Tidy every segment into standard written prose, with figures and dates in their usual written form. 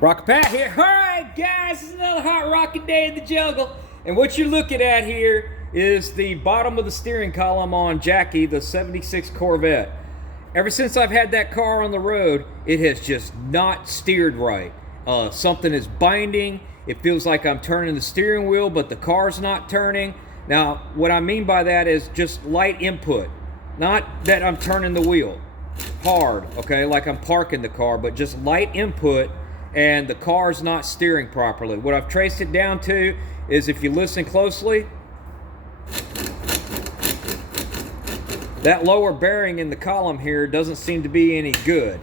Rocket Pat here. Alright guys, it's another hot rocket day in the jungle. And what you're looking at here is the bottom of the steering column on Jackie, the 76 Corvette. Ever since I've had that car on the road, it has just not steered right. Something is binding. It feels like I'm turning the steering wheel, but the car's not turning. Now, what I mean by that is just light input. Not that I'm turning the wheel hard, okay, like I'm parking the car, but just light input, and the car's not steering properly. What I've traced it down to is, if you listen closely, that lower bearing in the column here doesn't seem to be any good.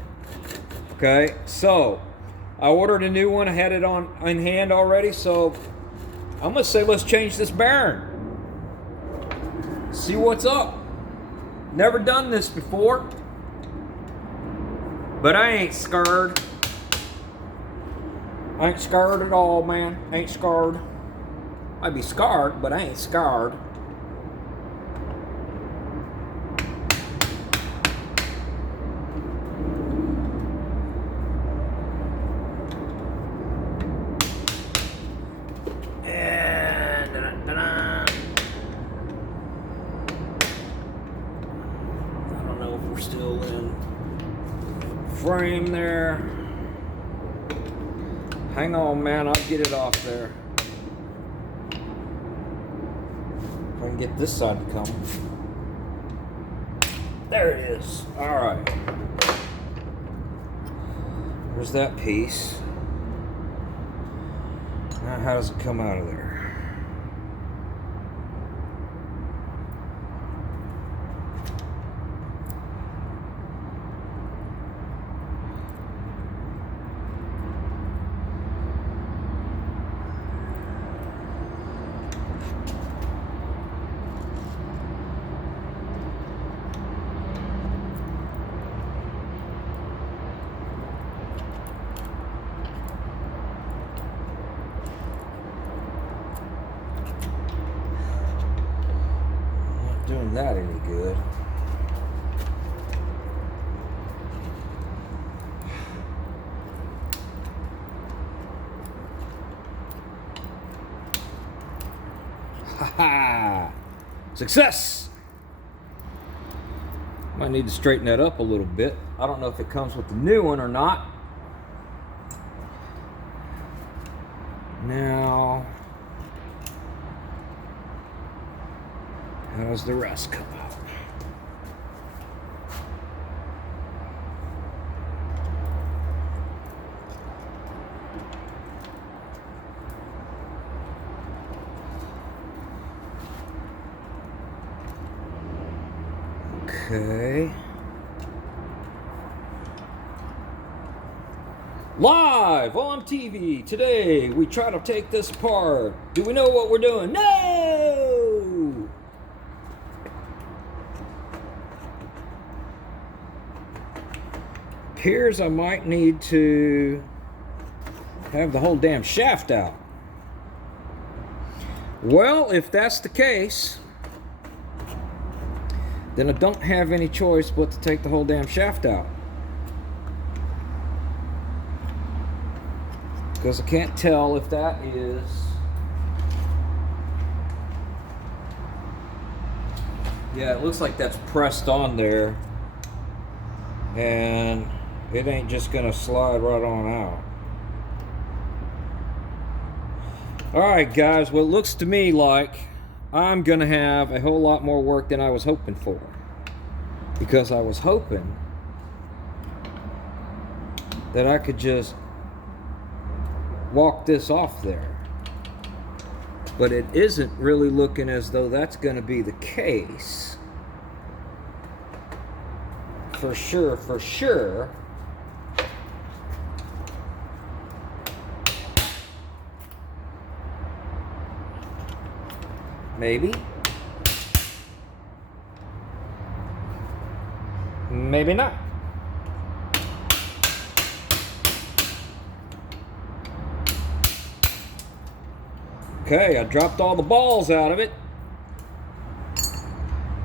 Okay, so I ordered a new one. I had it in hand already, so I'm gonna say let's change this bearing. See what's up. Never done this before, but I ain't scared. I ain't scared at all, man. Ain't scared. I'd be scarred, but I ain't scared. And I don't know if we're still in frame there. Hang on, man, I'll get it off there. If I can get this side to come. There it is. All right. There's that piece. Now, how does it come out of there? Doing that any good. Ha! Success! Might need to straighten that up a little bit. I don't know if it comes with the new one or not. Now, how does the rest come out? Okay. Live on TV today, we try to take this apart. Do we know what we're doing? No! Appears I might need to have the whole damn shaft out. Well, if that's the case, then I don't have any choice but to take the whole damn shaft out. Because I can't tell if that is yeah, it looks like that's pressed on there, and it ain't just gonna slide right on out. Alright guys, well, it looks to me like I'm gonna have a whole lot more work than I was hoping for, because I was hoping that I could just walk this off there, but it isn't really looking as though that's gonna be the case. For sure. Maybe. Maybe not. Okay, I dropped all the balls out of it.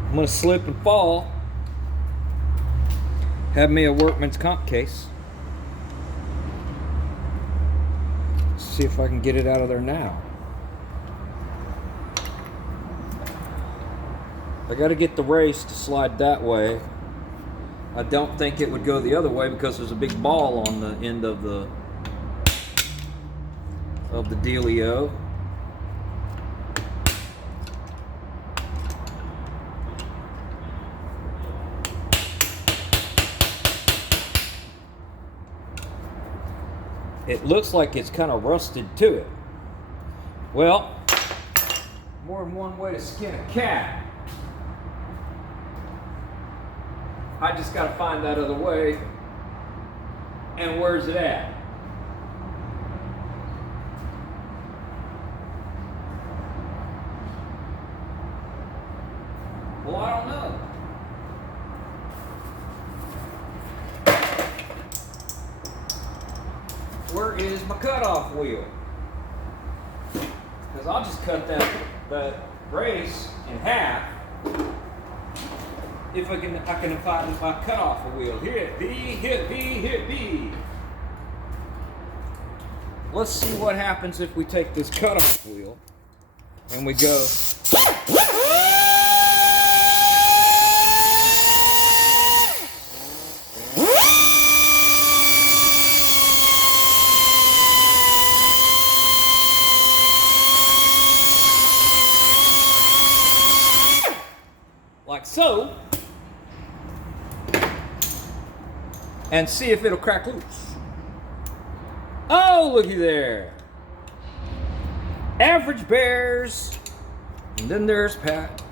I'm gonna slip and fall. Have me a workman's comp case. see if I can get it out of there now. I got to get the race to slide that way. I don't think it would go the other way because there's a big ball on the end of the dealio. It looks like it's kind of rusted to it. Well, more than one way to skin a cat. I just got to find that other way. And where's it at? Well, I don't know. Where is my cutoff wheel? Because I'll just cut that race in half if I can find my cutoff wheel. Hit B, hit B, hit B. Let's see what happens if we take this cutoff wheel and we go. Like so, and see if it'll crack loose. Oh, looky there. Average bears, and then there's Pat.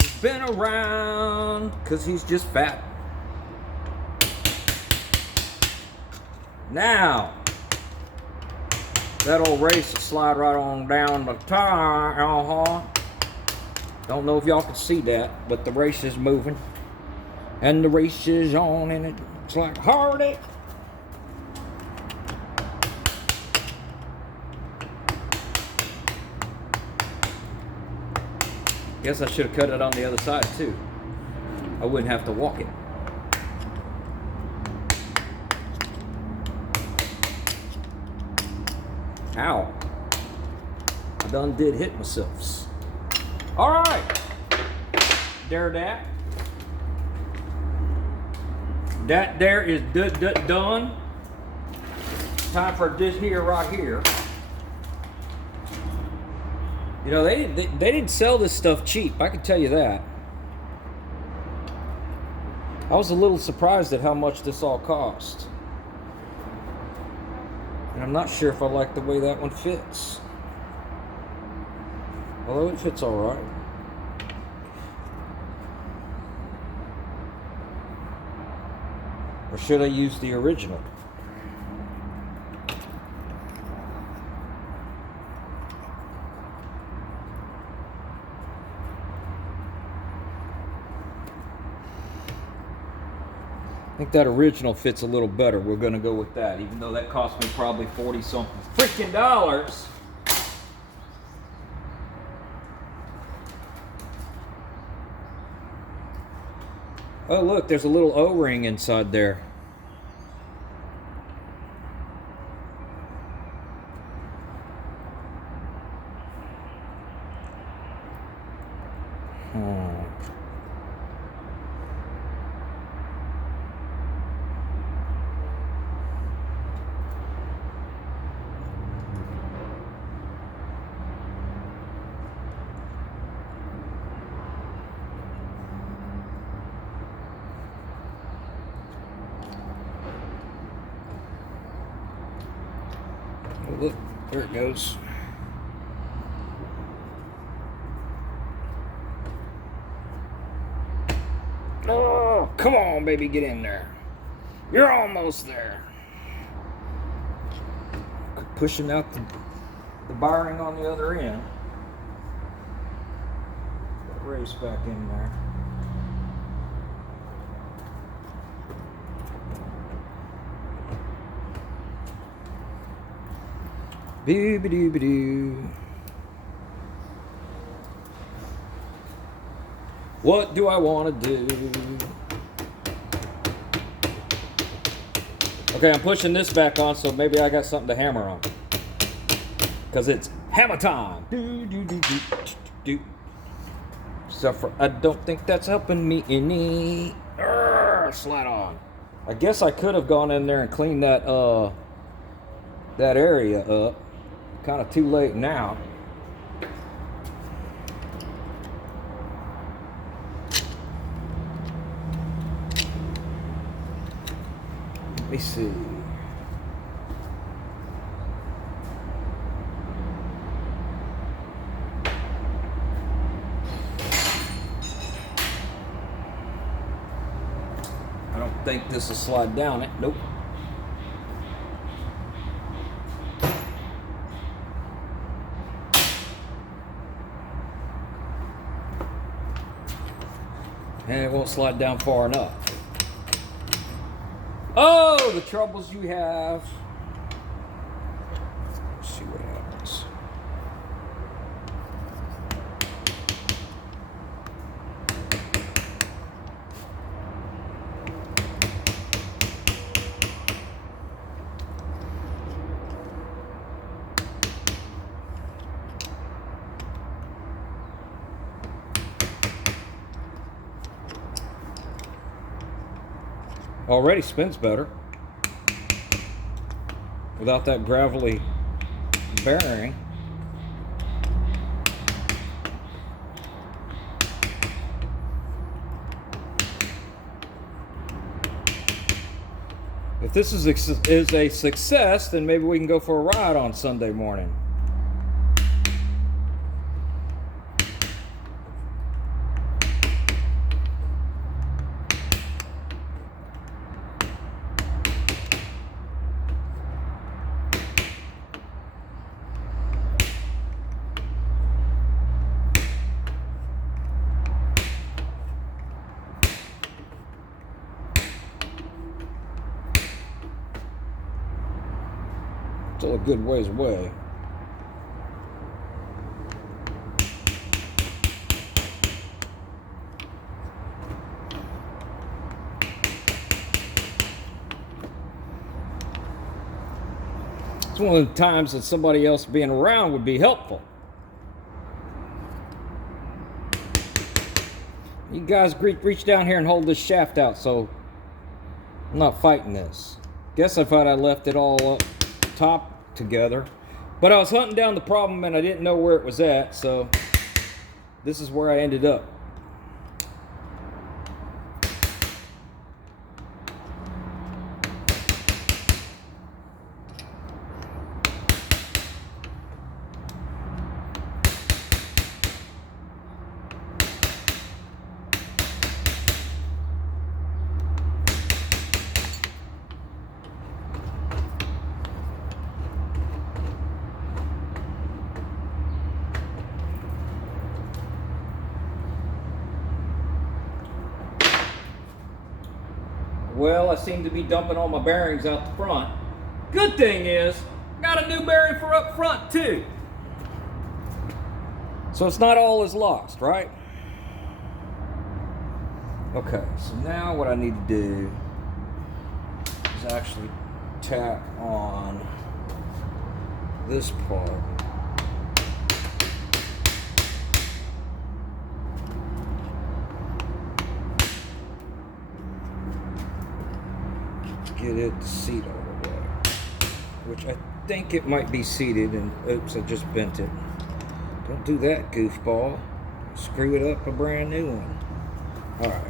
He's been around because he's just fat. Now, that old race will slide right on down the tire. Don't know if y'all can see that, but the race is moving. And the race is on, and it's like a heartache. Guess I should have cut it on the other side, too. I wouldn't have to walk it. Ow. I done did hit myself. All right, that there is done. Time for this here right here. You know, they didn't sell this stuff cheap, I can tell you that. I was a little surprised at how much this all cost. And I'm not sure if I like the way that one fits. Although it fits all right. Or should I use the original? I think that original fits a little better. We're going to go with that, even though that cost me probably 40-something freaking dollars. Oh, look, there's a little O-ring inside there. Look, there it goes. Oh, come on, baby, get in there. You're almost there. Pushing out the bearing on the other end. That race back in there. Doo-ba-doo-ba-doo. What do I want to do? Okay, I'm pushing this back on, so maybe I got something to hammer on. Because it's hammer time. Suffer. I don't think that's helping me any. Slide on. I guess I could have gone in there and cleaned that that area up. Kind of too late now. Let me see. I don't think this will slide down it. Nope. And it won't slide down far enough. Oh, the troubles you have. Let's see what happens. Already spins better without that gravelly bearing. If this is a success, then maybe we can go for a ride on Sunday morning. Still a good ways away. It's one of the times that somebody else being around would be helpful. You guys reach down here and hold this shaft out, so I'm not fighting this. Guess I thought I left it all up top together, but I was hunting down the problem and I didn't know where it was at, so this is where I ended up. Well, I seem to be dumping all my bearings out the front. Good thing is, I got a new bearing for up front too. So it's not all is lost, right? Okay, so now what I need to do is actually tack on this part. Get it to seat all the way, which I think it might be seated, and oops, I just bent it. Don't do that, goofball. Screw it up a brand new one. All right.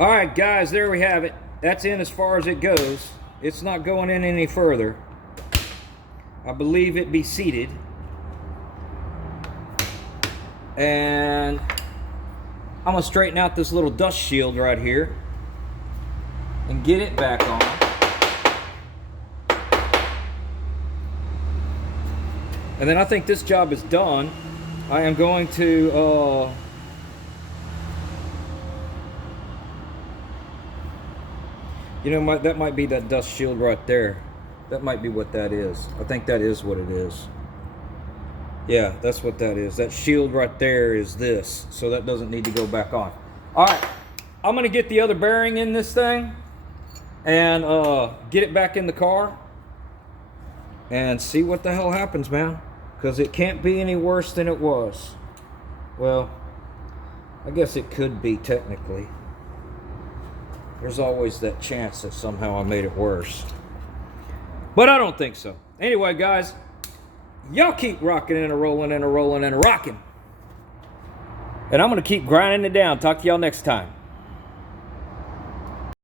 All right, guys, there we have it. That's in as far as it goes. It's not going in any further. I believe it be seated. And I'm gonna straighten out this little dust shield right here and get it back on. And then I think this job is done. I am going to you know, that might be that dust shield right there. That might be what that is. I think that is what it is. Yeah, that's what that is. That shield right there is this. So that doesn't need to go back on. All right, I'm going to get the other bearing in this thing and get it back in the car and see what the hell happens, man. Because it can't be any worse than it was. Well, I guess it could be technically. There's always that chance that somehow I made it worse. But I don't think so. Anyway, guys, y'all keep rocking and a rolling and a rolling and a rocking. And I'm going to keep grinding it down. Talk to y'all next time.